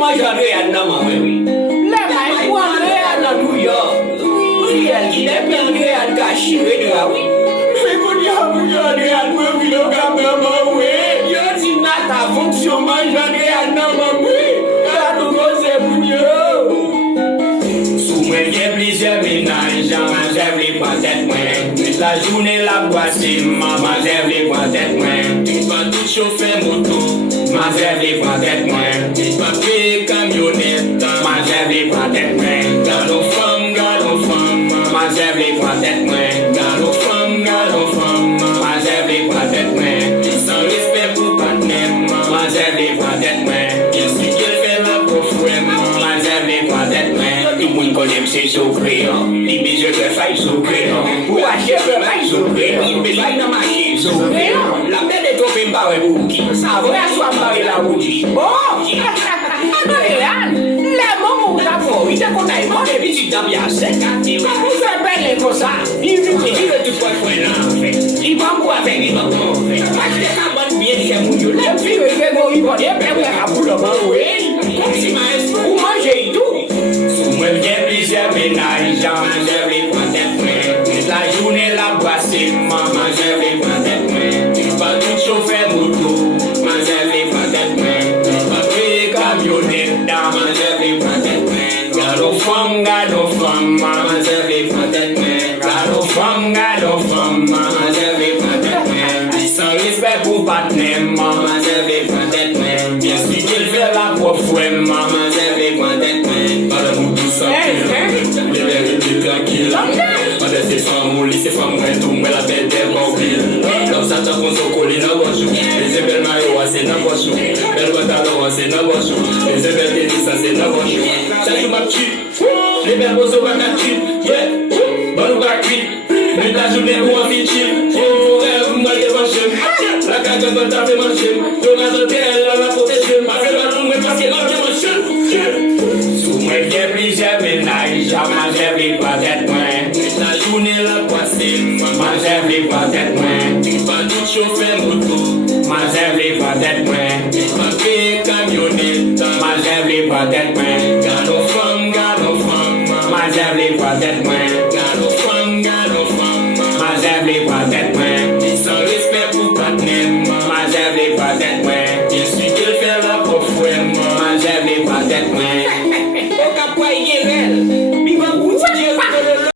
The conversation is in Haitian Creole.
ma jare ya na ma we. Le mai kwa le ya na New York. We ya ile pe le ya ka shi we de la we. Me ko ni ha mu ya de ya mo bi lo ka ma we. Yo si na ta fonction ma jare ya na ma we. Ka do mo se bunyo. Soumwen gen plizye menaj, man zèvle kwa tèt mwen. La journée la boisse, man zèvle kwa tèt mwen. Pa tout chauffeur moto, man zèvle kwa tèt mwen. Pa pe kamyonet, man zèvle kwa tèt mwen. Gado fam, man zèvle kwa tèt mwen. Gado fam, man zèvle kwa tèt mwen. Sans respect pour patnem, man zèvle kwa tèt mwen. Si kel fè la pou fwem, man zèvle kwa tèt mwen. Moun konem se sokreyon, li beze ke fay sokreyon. Ou ache ke fay sokreyon, li fay nan machi sokreyon. La mè de tope mbawe bouki, sa vwe aswa mbawe la bouki. Bon, adore yan, le moun mou la fo, ite konay moun e bitik da biase. Kou se pele kosa, li vile tout kwa kwen nan fe. Li bambou ave li bambou fe. Machi de kaban biye ke moun yo, le fiwe ke moun yi konye pe mwen kapou lo man we. Kou si ma espo, ou manje yi tou. Soumwen gen plizye menaj, man zèvle kwa tèt mwen. La journée la boisse, man zèvle kwa tèt mwen. Pa tout chauffeur moto, man zèvle kwa tèt mwen. Pa pe kamyonet, man zèvle kwa tèt mwen. Gado fam, man zèvle kwa tèt mwen. Gado fam, man zèvle kwa tèt mwen. Sans respect pour patnem, man zèvle kwa tèt mwen. Bien si kel fè la prop fwem, man zèvle kwa tèt mwen. Tranquille. On laisse les femmes ou laisse les femmes tout mais la bête est mobile. Dans sa tête on se colle dans le chou. Les belles maillots c'est dans le chou. Belle pantalon c'est dans le chou. Les belles tennis c'est dans le chou. Ça joue ma petite. Les belles bosses va ta petite. Yeah. Bonne gratuite. Mais ta journée ou en fichier. Oh rêve moi les manches. La cagade dans ta manche. Thomas Hotel la protection. Ma fait la journée parce que la manche. Soumwen gen plizye menaj, man zèvle kwa tèt mwen. La journée la boisse, man zèvle kwa tèt mwen. Pa tout chauffeur moto, man zèvle kwa tèt mwen. Pa pe kamyonet, man zèvle kwa tèt mwen. Gado fam, man zèvle kwa tèt mwen.